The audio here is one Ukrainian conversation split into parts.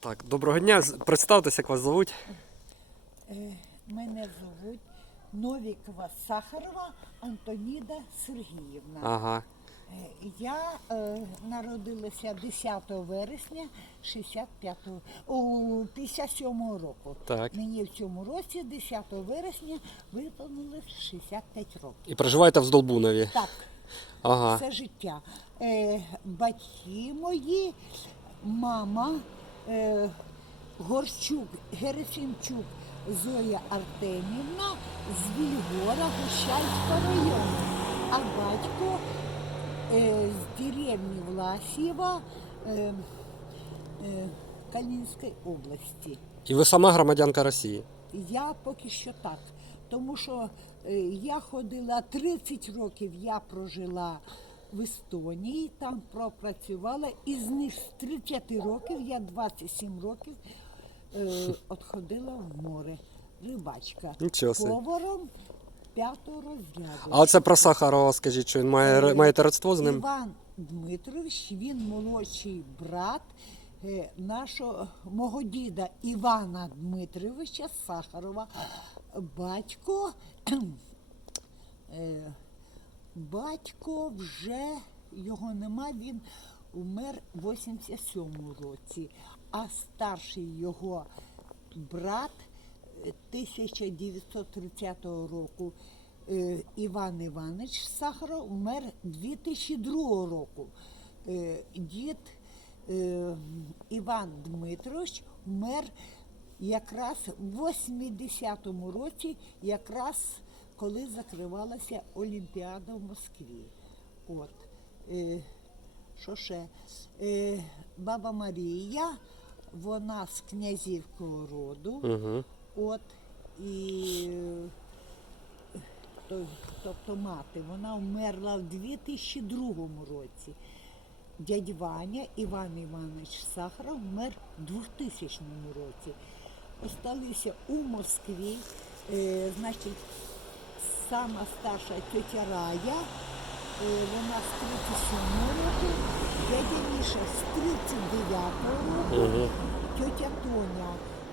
Так, доброго дня. Представтеся, як вас звуть. Е, Мене звуть Новікова Сахарова Антоніда Сергіївна. Ага. Е, Я е, народилася 10 вересня 65-го, 57-го року. Так. Мені в цьому році, 10 вересня, виповнилось 65 років. І проживаєте в Здолбунові. Так, Ага. все життя. Е, батьки мої, мама е, Горчук, Герасимчук Зоя Артемівна з Вільгора Гущанського району, а батько е, з деревні Власєва е, Калінської області. І ви сама громадянка Росії. Я поки що так. Тому що я ходила 30 років, я прожила в Естонії, там пропрацювала, і з них з 30 років я 27 років е, отходила в море. Рибачка. Нічого собі. Поваром п'ятого розряду. А оце про Сахарова, скажіть, що він має ре- маєте родство з ним? Іван Дмитрович, він молодший брат е, нашого мого діда Івана Дмитровича Сахарова. Батько, е, батько вже його нема, він умер в 87-му році, а старший його брат е, 1930 року е, Іван Іванович Сахаров умер 2002 року. Е, Дід е, Іван Дмитрович умер якраз в 80-му році, якраз коли закривалася Олімпіада в Москві. От. Е, що ще? Е, баба Марія, вона з князівського роду. Угу. От і то- тобто мати, вона вмерла в 2002 році. Дядь Ваня Іван Іванович Сахаров вмер в 2000 році. Осталися у Москві, е, значить, сама старша тетя Рая, е, вона з 37 року, дядя Міша з 39 року, тетя Тоня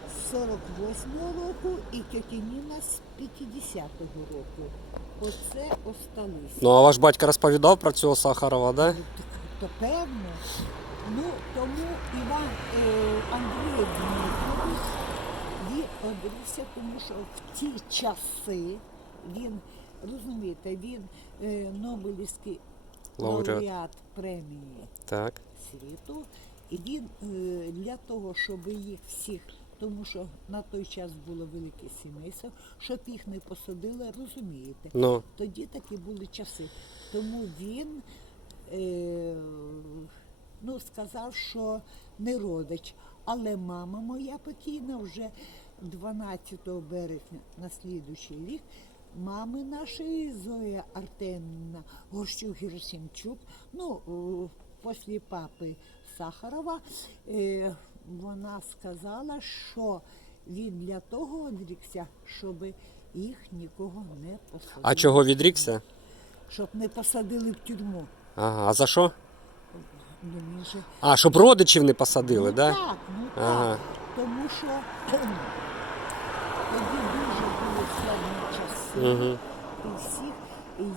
з 48 року і тетя Ніна з 50-го року. Оце осталися. Ну а ваш батько розповідав про цього Сахарова, да? То певно. Ну, тому Іван е, Андрій Дмитрович він одрівся, тому що в ті часи він, розумієте, він е, Нобелівський Лауреат. лауреат премії Так. світу. І він е, для того, щоб їх всіх, тому що на той час було велике сімейство, щоб їх не посадили, розумієте. Ну. Тоді такі були часи. Тому він е, ну, сказав, що не родич. Але мама моя покійна вже 12 березня на слідуючий рік. Мами нашої Зоя Артемівна Гощук Герасимчук, ну, е, після папи Сахарова, е, вона сказала, що він для того одрікся, щоб їх нікого не посадили. А чого відрікся? Щоб не посадили в тюрму. Ага. А за що? Ну, він же... А, щоб родичів не посадили, ну, да? Так, ну Ага. так. Тому що тоді дуже були славні часи. Угу. І всіх.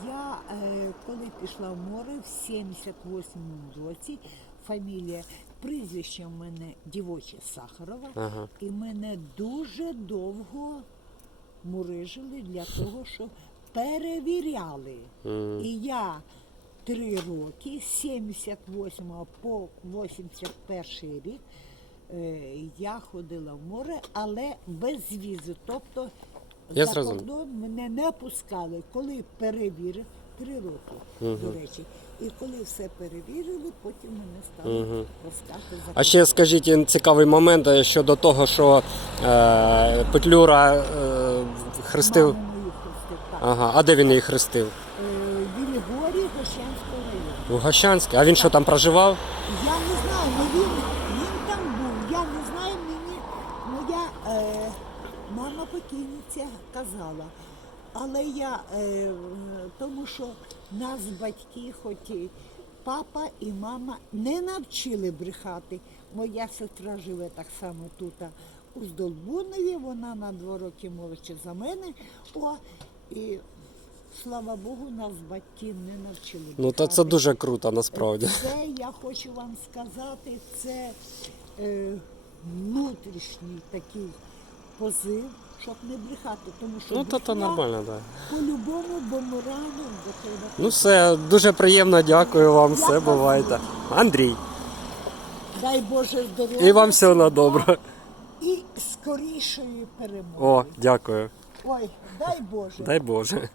Я, е, коли пішла в море в 78-му році, фамілія, прізвище в мене дівоче Сахарова, Ага. і мене дуже довго мурижили для того, щоб перевіряли. Мгм. І я три роки, з 78 по 81 рік, е, я ходила в море, але без візи. Тобто Я за зрозумів. кордон мене не пускали. Коли перевірили, три роки, до речі. І коли все перевірили, потім мене стали пускати за А ще скажіть цікавий момент е, щодо того, що е, Петлюра е, хрестив. Маму мою хрестив, так. Ага. А де він її хрестив? Е, в Вільгорі Гощанського району. У Гощанській. А він що там проживав? Я не знаю, ну він, він там був. Я не знаю, мені моя е, мама покійниця казала. Але я, е, тому що нас батьки, хоч папа і мама не навчили брехати. Моя сестра живе так само тут, у Здолбунові, вона на два роки молодша за мене. О, і слава Богу, нас батьки не навчили. Ну то це дуже круто насправді. Це я хочу вам сказати, це е, внутрішній такий позив, щоб не брехати, тому що Ну то то брехня нормально, так. по-любому бо до тебе. Ну все, дуже приємно, дякую вам, все бувайте. Андрій, Дай Боже здоров'я. і вам всього на добре. І скорішої перемоги. О, дякую. Ой, дай Боже. Дай Боже.